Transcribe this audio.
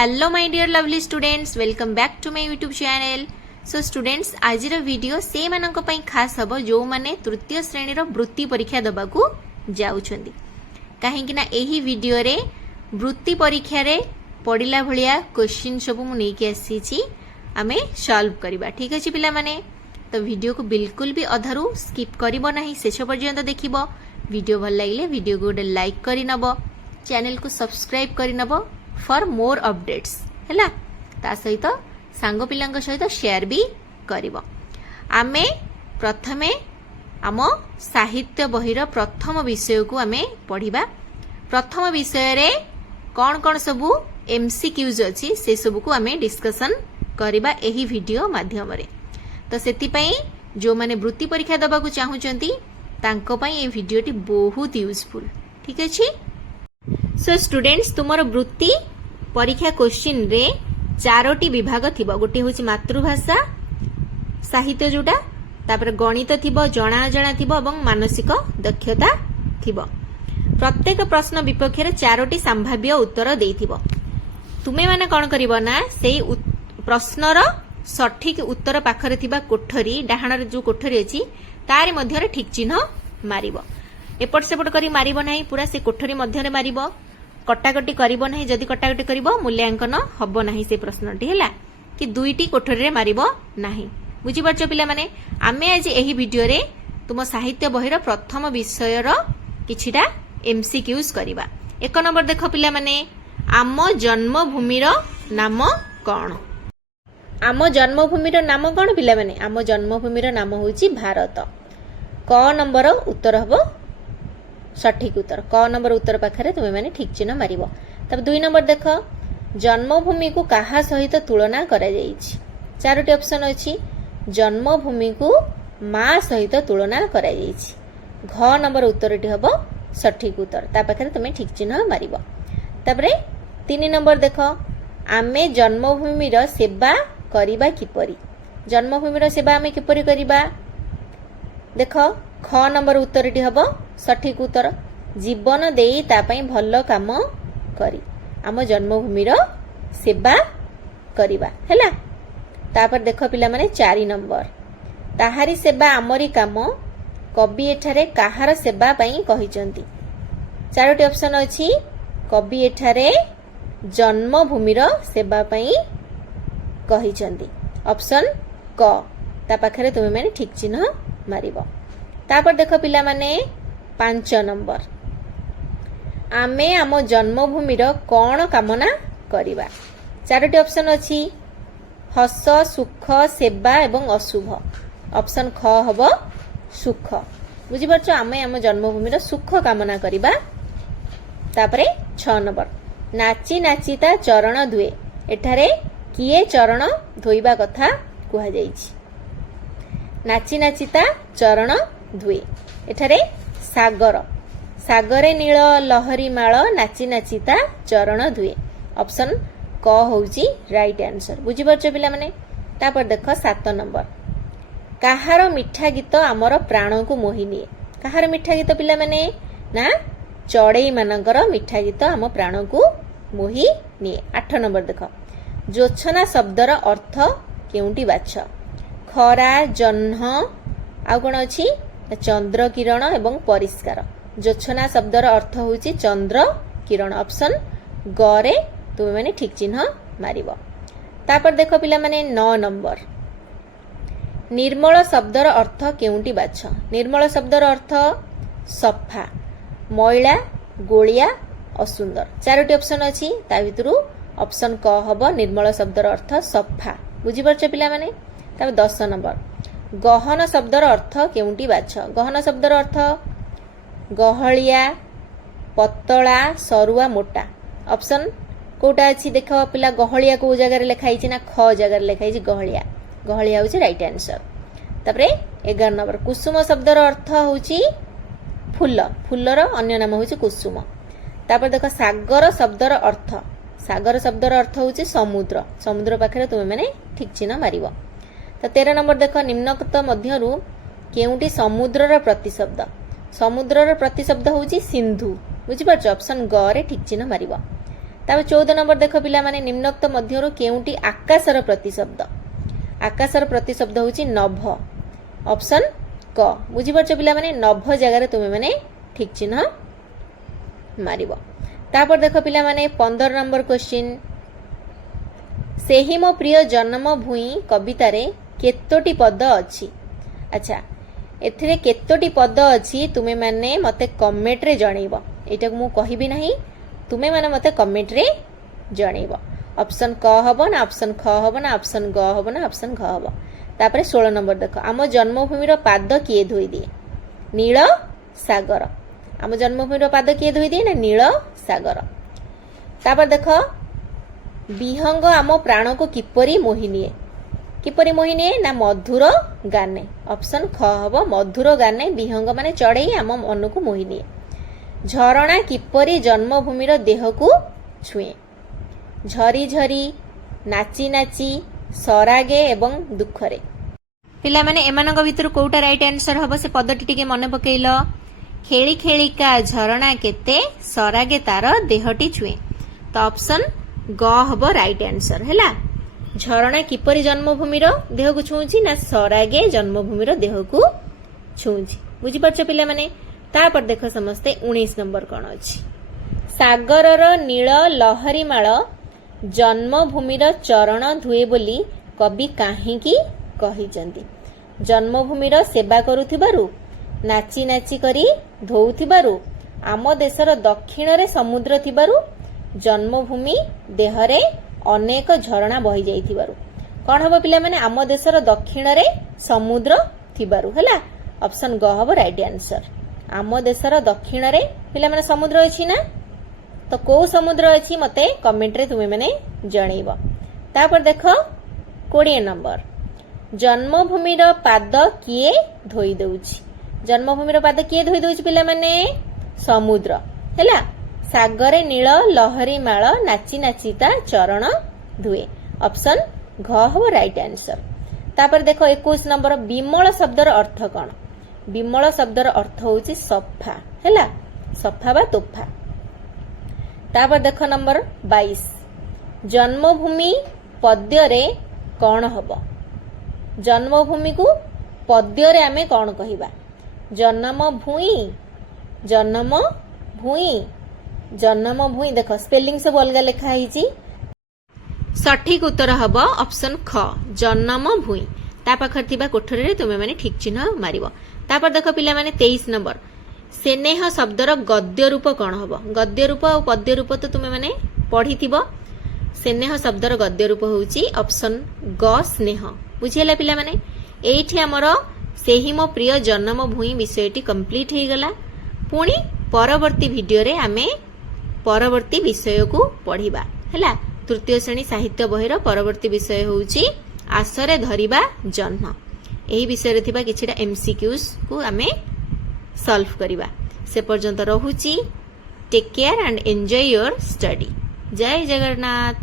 Hello my dear lovely students, welcome back to my YouTube channel. So students, आज video से मानक पई खास हबो जो माने तृतीय श्रेणी रो वृत्ति परीक्षा दबाकू जाउछंदी। काहेकि ना एही वीडियो रे वृत्ति परीक्षा रे पडिला भलिया क्वेश्चन सब मु नेकी आसीची, आमे सॉल्व करबा। ठीक अछि पिला माने, तो वीडियो को बिल्कुल भी अधारू स्किप करिवो नाही, शेष पर्यंत देखिबो। वीडियो भल लागिले वीडियो को गोटे लाइक करि नबो, चैनल को सब्सक्राइब करि नबो फॉर मोर अपडेट्स हैला। ता सहित सांग पिलांक सहित शेयर भी करिवो। आमे प्रथमे आम साहित्य बहिर प्रथम विषय को आमे पढ़िबा। प्रथम विषय रे कौन कौन सबू एमसीक्यूज अछि से सबू को आमे डिस्कशन करिबा एही वीडियो माध्यम रे। तो सेति पई जो माने वृत्ति परीक्षा दबा को चाहुचंती तांको पई ए वीडियोटी बहुत यूजफुल। ठीक अछि। सो स्टूडेंट्स, तुमर वृत्ति परीक्षा क्वेश्चन रे चारोटी विभाग थिबो। गोटे होची मातृभाषा साहित्य जोटा, तापर गणित थिबो, जणा अजणा थिबो एवं मानसिक दक्षता थिबो। प्रत्येक प्रश्न विपक्ष रे चारोटी संभाव्य उत्तर देइथिबो। तुमे माने कोन करिवो ना, सेही प्रश्नर सठिक उत्तर पाखरे थिबा कोठरी डाहाण रे जो कोठरी अछि तारि मध्य रे ठीक चिन्ह मारिबो। एपट सेपट करी मारिबो नाही, पूरा से कोठरी मध्य रे मारिबो। कटाकटी करिबो नाही, जदि कटाकटी करिबो मूल्यांकन हबो नाही से प्रश्नटी हैला कि दुईटी कोठरी रे मारिबो नाही। बुझि परछो पिला माने, आमे आज एही वीडियो रे तुम साहित्य बहिर प्रथम विषय रो किछिटा एमसीक्यूज करिबा। एक नंबर देखो पिला माने, आम जन्मभूमि रो नाम कोन? आम जन्मभूमि रो नाम कोन पिला माने? आम जन्मभूमि रो नाम होची भारत। क नंबर उत्तर हबो सठिक उत्तर। क नंबर उत्तर पाखरे तुमे माने ठीक चिन्ह मारिबो। तब दुई नंबर देख, जन्मभूमि को काहा सहित तुलना करा जाईछि? चारोटी ऑप्शन अछि। जन्मभूमि को मां सहित तुलना करा जाईछि। घ नंबर उत्तरटी हबो सठिक उत्तर। ता पाखरे तुमे ठीक चिन्ह मारिबो। तबरे तीन नंबर देख, आमे जन्मभूमि रो सेवा करिबा किपरि? जन्मभूमि रो सेवा आमे किपरि करिबा? देख, ख नंबर उत्तरटी हबो सठिक उत्तर। जीवन देई ता पई भलो काम करी आम जन्मभूमि रो सेवा करिबा हैला। तापर देख पिला माने 4 नंबर, ताहारी सेवा आमरी काम कवि एठारे काहार सेवा पई कहिचंती? चारोटी ऑप्शन अछि। कवि एठारे जन्मभूमि रो सेवा पई कहिचंती। ऑप्शन क। ता पाखरे तुमे माने ठीक चिन्ह मारिबो। तापर देख पिला माने 5 नंबर, आमे आम जन्मभूमि रो कोन कामना करिबा? चारोटी ऑप्शन अछि। हस, सुख, सेवा एवं अशुभ। ऑप्शन ख हबो सुख। बुझि परछो, आमे आम जन्मभूमि रो सुख कामना करिबा। तापरे 6 नंबर, नाची नाचीता चरण धुए। एठारे किए चरण धोइबा कथा कुहा जाईछि? नाची नाचीता चरण धुए। एठारे सागर, सागरे नील लहरी माଳ नाची नाचीता चरण धुए। ऑप्शन क होउची राइट आंसर। बुझि परछो पिला माने। तापर देखो 7 नंबर, काहार मिठा गीत आमर प्राण को मोहि निए? काहार मिठा गीत पिला माने ना चढ़ई मानकर मिठा गीत आम प्राण को मोहि निए। 8 नंबर देख, जोछना शब्दर अर्थ केउंटी बाछ? खरा, जह्न, आ कोन अछि? चंद्र किरण एवं परिष्कार। जोछना शब्दर अर्थ होउची चंद्र किरण। ऑप्शन ग रे तुमे माने ठीक चिन्ह मारिबो। तापर देखो पिला माने 9 नंबर, निर्मल शब्दर अर्थ केउंटी बाछ? निर्मल शब्दर अर्थ सफा, मैला, गोलिया, असुंदर। चारोटी ऑप्शन अछि। ता भितरु ऑप्शन क हबो निर्मल शब्दर अर्थ सफा। बुझि परछो पिला माने। तापर 10 नंबर, गहन शब्दर अर्थ केउंटी बाछ? गहन शब्दर अर्थ गहलिया, पतला, सरुआ, मोटा। ऑप्शन कोटा अछि? देखो पिला, गहलिया को जगह लिखा हिची ना ख जगह लिखा हिची गहलिया। गहलिया होची राइट आंसर। तापरे 11 नंबर, कुसुम शब्दर अर्थ होची फूल, फूलर अन्य नाम होची कुसुम। तापर देखो सागर शब्दर अर्थ, सागर शब्दर अर्थ होची समुद्र। समुद्र पाखरे तुमे माने ठीक चिन्ह मारिबो। तो 13 नंबर देख, निम्नलिखित मध्यरु केउंटी समुद्रर प्रतिशब्द? समुद्रर प्रतिशब्द होची सिंधु। बुझि परछ? ऑप्शन ग रे ठीक चिन्ह मारिबो। तापर 14 नंबर देख पिला माने निम्नोक्त मध्यरु केउंटी आकाशर प्रतिशब्द आकाशर प्रतिशब्द होची नभ ऑप्शन क बुझी परछ पिला माने नभ जगह तुमे माने ठीक चिन्ह मारिबो तापर देख पिला माने 15 नंबर क्वेश्चन सेही मो प्रिय जन्म भूई कवितारे केतोटी पद अछि अच्छा एथिरे केतोटी पद अछि तुमे माने मते कमेंट रे जणैबो एटा मु कहिबि नाही तुमे माने मते कमेंट रे जणैबो ऑप्शन क हबो ना ऑप्शन ख हबो ना ऑप्शन ग हबो ना ऑप्शन घ हबो तापर 16 नंबर देखो आम जन्मभूमि रो पाद किए धोई दिए नील सागर आम जन्मभूमि रो पाद किए धोई दिए ना नील सागर तापर देखो विहंग आम प्राण को किपरि मोहिनिए ना मधुर गाने ऑप्शन ख हबो मधुर गाने विहंग माने चढ़ई आम मन को मोहिनिए झरणा किपरि जन्मभूमि रो देह को छुए झरी झरी नाची नाची सरागे एवं दुखरे पिला माने एमानक भितर कोउटा राइट आंसर हबो से पदटी टिके मने पकेइलो खेली खेलिका झरणा केते सरागे तार देहटी छुए तो ऑप्शन ग हबो राइट आंसर हैला झरणा किपरि जन्मभूमि रो देह को छुउची ना सरागे जन्मभूमि रो देह को छुउची बुझी परछ पिला माने तापर देखो समस्ते 19 नंबर कोन अछि सागरर नील लहरी माळ जन्मभूमि रो चरण धुए बोली कवि काहे की कहिचंती जन्मभूमि रो सेवा करूथिबारु नाची नाची करी धोउथिबारु आम देशर दक्षिण रे समुद्र थिबारु जन्मभूमि देहरे अनेक झरणा बही जाइथिबारु कोन हबो पिला माने आम देशर दक्षिण रे समुद्र थिबारु हैला ऑप्शन ग हबो राइट आंसर आम देशर दक्षिण रे पिला माने समुद्र अछि ना तो को समुद्र अछि मते कमेंट रे तुमे माने जणैबो तापर देखो 20 नंबर जन्मभूमि रो पाद किए धोई दउछि जन्मभूमि रो पाद किए धोई दउछि पिला माने समुद्र हैला सागरे नील लहरी माळ नाची नाची ता चरण धुए ऑप्शन घ हो राइट आंसर तापर देखो 21 नंबर विमल शब्दर अर्थ कोन विमल शब्दर अर्थ होछि सफा हैला सफा बा तोफा तापर देखो नंबर 22 जन्मभूमि पद्य रे कोन हबो जन्मभूमि को पद्य रे आमे कोन कहिबा जन्म भूई देखो स्पेलिंग सब अलग लिखा है सठिक उत्तर हम ऑप्शन ख जन्म भूई ता पाखर थिबा कोठरी रे तुमे माने ठीक चिन्ह मारिबो तापर देखो पिला माने 23 नंबर स्नेह शब्दर गद्य रूप कोन हबो गद्य रूप और पद्य रूप तो तुमे माने पढ़िथिबो स्नेह शब्दर गद्य रूप होउची ऑप्शन ग स्नेह बुझियला पिला माने एठी हमर सेही मो प्रिय जन्म भूई विषयटी कंप्लीट हे गला पुणी परवर्ती वीडियो रे आमे परवर्ती विषय को पढ़िबा हैला तृतीय श्रेणी साहित्य बहिर परवर्ती विषय होउची आसरे धरिबा जन्म एही विषय रे थिबा किछिटा एमसीक्यूज को आमे सॉल्व करिबा से पर्यंत रहुची take care and enjoy your study Jai Jagannath.